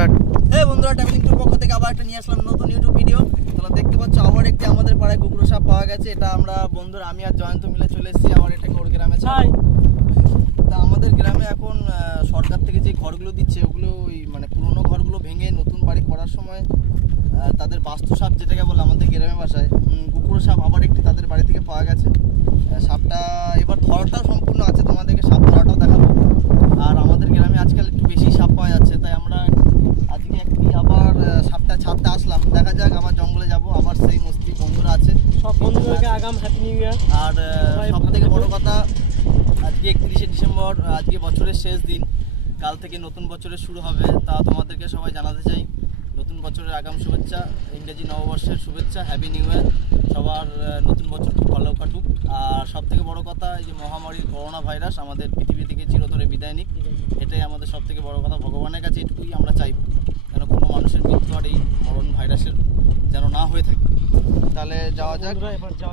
Start. এই বন্ধুরা, travelling tour পক্ষ থেকে আবার একটা নিয়ে আসলাম নতুন ইউটিউব ভিডিও। তোমরা দেখতে পাচ্ছ আবার একটি আমাদের পাড়ায় কুকুর সাপ পাওয়া গেছে। এটা আমরা বন্ধুরা আমি আর জয়ন্ত মিলে চলে এসেছি আমার এটা ওর গ্রামে। তা আমাদের গ্রামে এখন সরকার থেকে যে ঘরগুলো দিচ্ছে ওগুলো ওই মানে পুরোনো ঘরগুলো ভেঙে নতুন বাড়ি করার সময় তাদের বাস্তু সাপ যেটাকে বলে আমাদের গ্রামের ভাষায় কুকুর সাপ আবার একটি তাদের বাড়ি থেকে পাওয়া গেছে। সাপটা এবার ধরাটাও সম্পূর্ণ আছে, তোমাদেরকে সাপ ধরাটাও দেখাবো। আর আমাদের গ্রামে আজকাল একটু বেশি সাপ পাওয়া যাচ্ছে, তাই আমরা আজকে একটি আবার সাপটা ছাড়তে আসলাম। দেখা যাক, আবার জঙ্গলে যাব, আবার সেই মস্তি বন্ধুরা আছে, সব বন্ধুদেরকে আগাম হ্যাপি নিউ ইয়ার। আর সব থেকে বড় কথা, আজকে 31শে ডিসেম্বর, আজকে বছরের শেষ দিন, কাল থেকে নতুন বছরের শুরু হবে। তা তোমাদেরকে সবাই জানাতে চাই নতুন বছরের আগাম শুভেচ্ছা, ইংরেজি নববর্ষের শুভেচ্ছা, হ্যাপি নিউ ইয়ার। সবার নতুন বছর খুব ভালো কাটুক। আর সব থেকে বড় কথা, এই যে মহামারীর করোনা ভাইরাস আমাদের পৃথিবী থেকে চিরতরে বিদায় নিক, এটাই আমাদের সব থেকে বড় কথা। ভগবানের কাছে এটুকুই আমরা চাইব, যেন কোনো মানুষের মৃত্যু আর এই মরণ ভাইরাসের যেন না হয়ে থাকে। তাহলে যাওয়া যাক,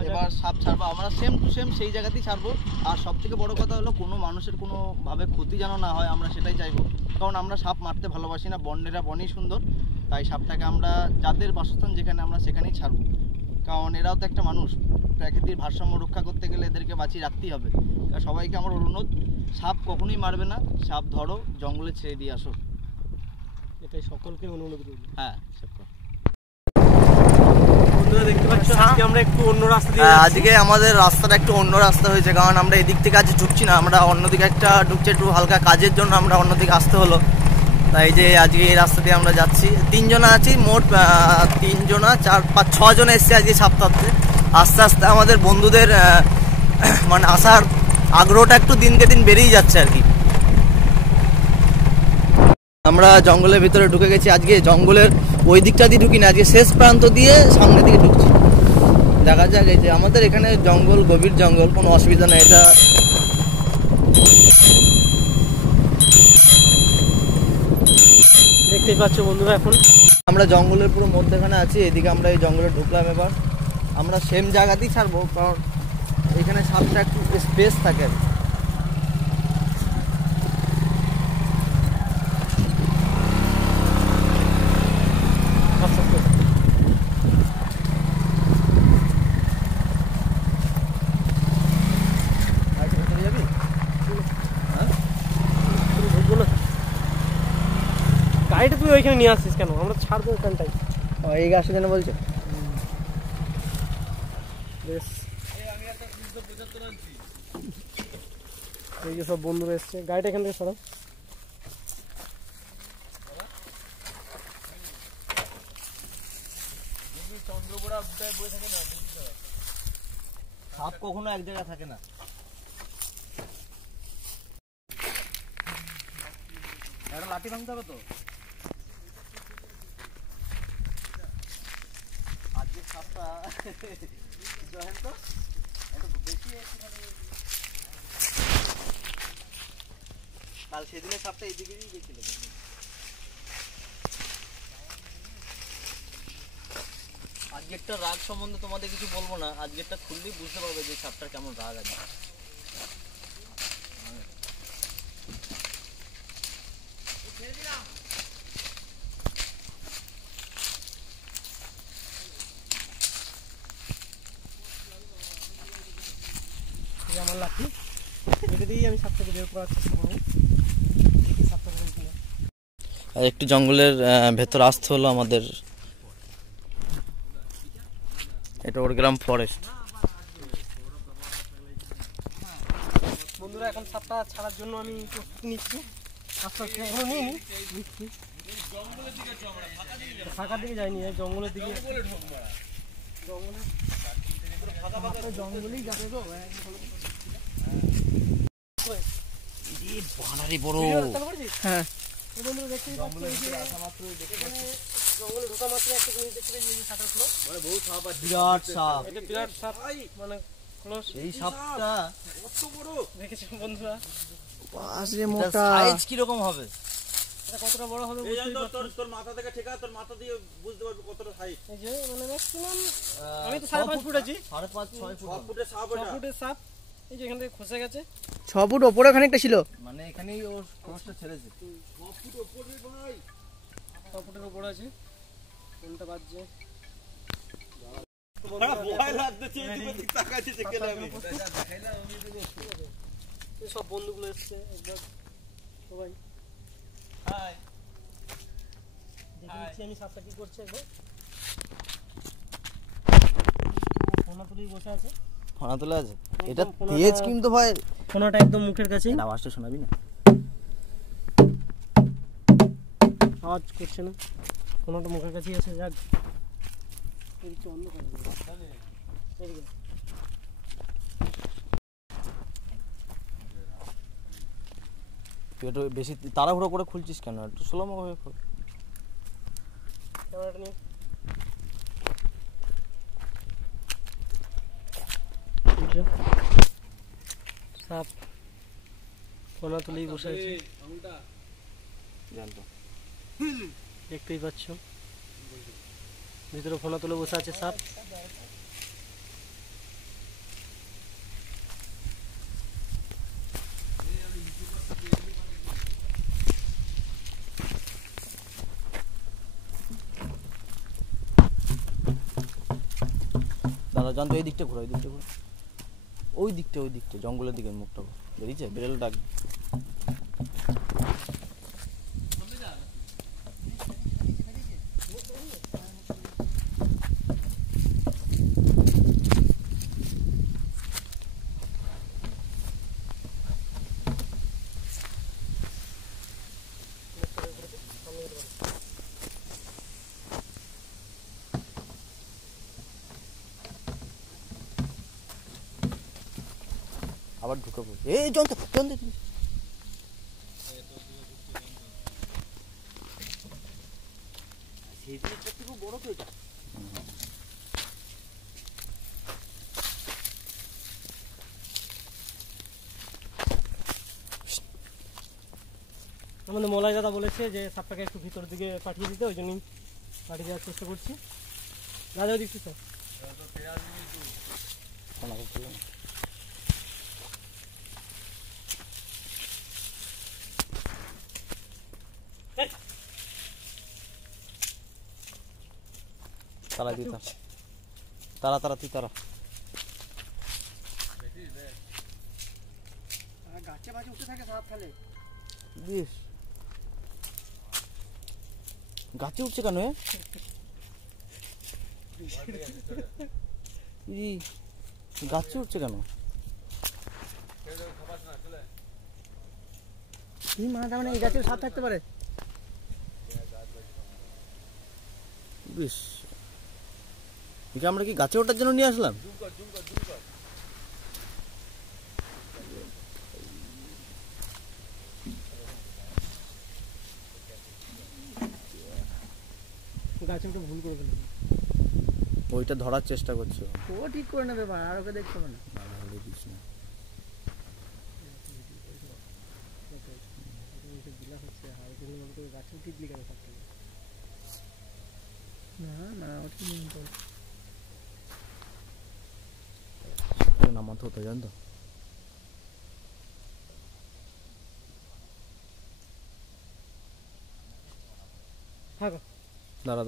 এবার সাপ ছাড়বো আমরা, সেম টু সেম সেই জায়গাতেই ছাড়বো। আর সব থেকে বড় কথা হলো কোনো মানুষের কোনোভাবে ক্ষতি যেন না হয়, আমরা সেটাই চাইবো। কারণ আমরা সাপ মারতে ভালোবাসি না, বনেরা বনেই সুন্দর, তাই সাপটাকে আমরা যাদের বাসস্থান যেখানে আমরা সেখানেই ছাড়বো। কারণ এরাও তো একটা মানুষ, প্রকৃতির ভারসাম্য রক্ষা করতে গেলে এদেরকে বাঁচিয়ে রাখতেই হবে। সবাইকে আমার অনুরোধ, সাপ কখনোই মারবে না, সাপ ধরো, জঙ্গলে ছেড়ে দিয়ে আসো, এটাই সকলকে অনুরোধ করব। হ্যাঁ, দেখতে পাচ্ছ আজকে আমরা একটু অন্য রাস্তা দিয়ে যাচ্ছি। আজকে আমাদের রাস্তাটা একটু অন্য রাস্তা হয়েছে, কারণ আমরা এদিক থেকে আজ ঢুকছি না, আমরা অন্যদিকে একটা ঢুকছি, একটু হালকা কাজের জন্য আমরা অন্যদিকে আসতে হলো। তাই যে আজকে এই রাস্তা দিয়ে আমরা যাচ্ছি, 3 জনা আছি মোট, 3 জনা 4 5 6 জন এসছে আজকে সাপ ধরতে। আস্তে আস্তে আমাদের বন্ধুদের মানে আসার আগ্রহটা একটু দিনকে দিন বেড়েই যাচ্ছে আর কি। আমরা জঙ্গলের ভিতরে ঢুকে গেছি, আজকে জঙ্গলের ওই দিকটা দিয়ে ঢুকি না, আজকে শেষ প্রান্ত দিয়ে সামনের দিকে ঢুকছি। দেখা যাক, এই যে আমাদের এখানে জঙ্গল, গভীর জঙ্গল, কোনো অসুবিধা নেই। এটা দেখতেই পাচ্ছ বন্ধুরা, এখন আমরা জঙ্গলের পুরো মধ্যখানে আছি। এদিকে আমরা এই জঙ্গলে ঢুকলাম। এবার আমরা সেম জায়গাতেই ছাড়বো, কারণ এখানে সাপটা একটু স্পেস থাকে। গাড়িটা তুই ওইখানে নিয়ে আসছিস কেন? আমরা ছাড়বো ওখানটাই। এই গাছটা যেন বলছে এই যে সব বন্ধুরা এসছে, গাড়িটা এখান থেকে সরাও। সাপ কখনো এক জায়গায় থাকে না। একটা লাঠি ভাঙতে হবে তো। আজকে সাপটা জয়ন্ত একটু বেশি, কাল সেদিনের সাপটা এইদিকেই গেছিল। আজকেরটা রাগ সম্বন্ধে তোমাদের কিছু বলবো না, আজকেরটা খুললেই বুঝতে পারবে যে সাপটার কেমন রাগ আছে। আমার লাঠি এটা দিয়েই আমি সাপটাকে বের করার চেষ্টা করবো। একটু জঙ্গলের ভেতর আসতে হলো আমাদের। এটা ওর গ্রাম ফরেস্ট। বন্ধুরা, এখন সাপটা ছাড়ার জন্য আমি প্রস্তুতি নিচ্ছি। আস্তে আস্তে এখনো নিইনি, নিচ্ছি। ফাঁকার দিকে যাইনি, জঙ্গলের দিকে। জঙ্গলেই যাবে তো। হ্যাঁ, জঙ্গলে ঢোকা মাত্র একটা জিনিস দেখতে পেয়েছি, সাঁতার ছিল বিরাট সাপ। এটা বিরাট সাপ, মানে এই সাপটা কত বড় দেখেছো বন্ধুরা? পাশে মোটা, সাইজ কি রকম হবে, এটা কতটা বড় হবে তোর মাথা থেকে ঠিক আছে, তোর মাথা দিয়ে বুঝতে পারবি কতটা সাইজ। এই যে মানে ম্যাক্সিমাম আমি তো 5.5 ফুট আছি, 5.5 6 ফুট, 6 ফুটের সাপ। 6 ফুটের সাপ। এই যে এখান থেকে খসে গেছে, 6 ফুট উপরে খানিকটা ছিল, মানে এখানেই ওর খোঁজটা ছেড়েছে। 6 ফুট উপরে ভাই, পড়ে আছে, কোনটা বাজছে সব বন্ধুগুলো এসছে একবার সবাই দেখে নিচ্ছি আমি সাপটা কি করছে একবার। ফোনা তুলেই বসে আছে, ফোনা তোলা আছে, এটা তেজ কিন্তু ভাই, ফোনাটা একদম মুখের কাছে, আওয়াজটা শোনাবি না, আওয়াজ করছে না, ফোনাটা মুখের কাছেই আছে। যাক এদিকে অন্য করে এদিকে তুই একটু বেশি তাড়াহুড়ো করে খুলছিস কেন, একটু স্লো ভাবে খোল। ক্যামেরাটা নিয়ে সাপ ফোনা তুলেই বসে আছে, জানতো দেখতেই পাচ্ছ ভিতরে ফোনা তুলে বসে আছে সাপ। দাদা জানতো এই দিকটা ঘোরা, ওই দিকটা ঘোরা, ওই দিকটা জঙ্গলের দিকে মুখটা বেরিয়েছে, বেরেল ডাক। আবার ঢুকে পড়ছে, এই জন্ত বড় তো এটা। আমাদের মলাই দাদা বলেছে যে সাপটাকে একটু ভিতরের দিকে পাঠিয়ে দিতে, ওই জন্যই পাঠিয়ে দেওয়ার চেষ্টা করছি। দাদা দেখছি স্যার তারা দিতাম, তারা তুই তারা গাছে মাঝে উঠে থাকে সাপ, তাহলে বেশ গাছে উঠছে কেন? গাছে উঠছে কেন? মানে এই গাছের সাপ থাকতে পারে। বেশ, আমরা কি গাছে ওঠার জন্য নিয়ে আসলাম? গাছে উঠে ভুল করে ফেলবে, ওইটা ধরার চেষ্টা করছো, ও ঠিক করে নেবে, আর ওকে দেখতে হবে না। গাছে উঠিয়ে কেন থাকতে না নামাতে হতো জানতো। থাকো, দাঁড়া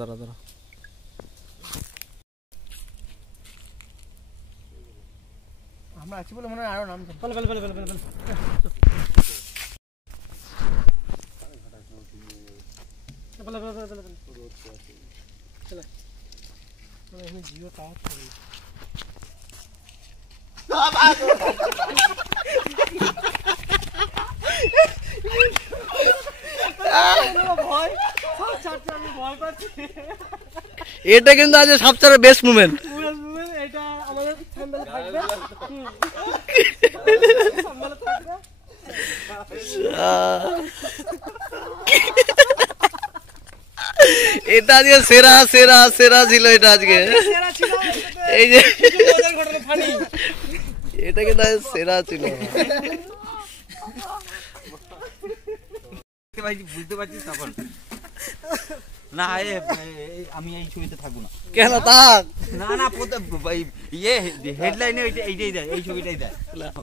আমরা আছি বলে মনে হয় আরো নাম চলে জিও টাওয়ার এটা কিন্তু আজ সবচেয়ে বেস্ট মুভমেন্ট। এটা আমাদের থাম্বনেলে থাকবে, এটা আজকে সেরা সেরা সেরা ছিল, এটা আজকে এই যে এটা কিন্তু সেরা ছিল। বুঝতে পারছিস তখন না, আমি এই ছবিতে থাকবো না কেন? তার না ইয়ে হেডলাইনে এইটাই দেয়, এই ছবিটাই দেয়।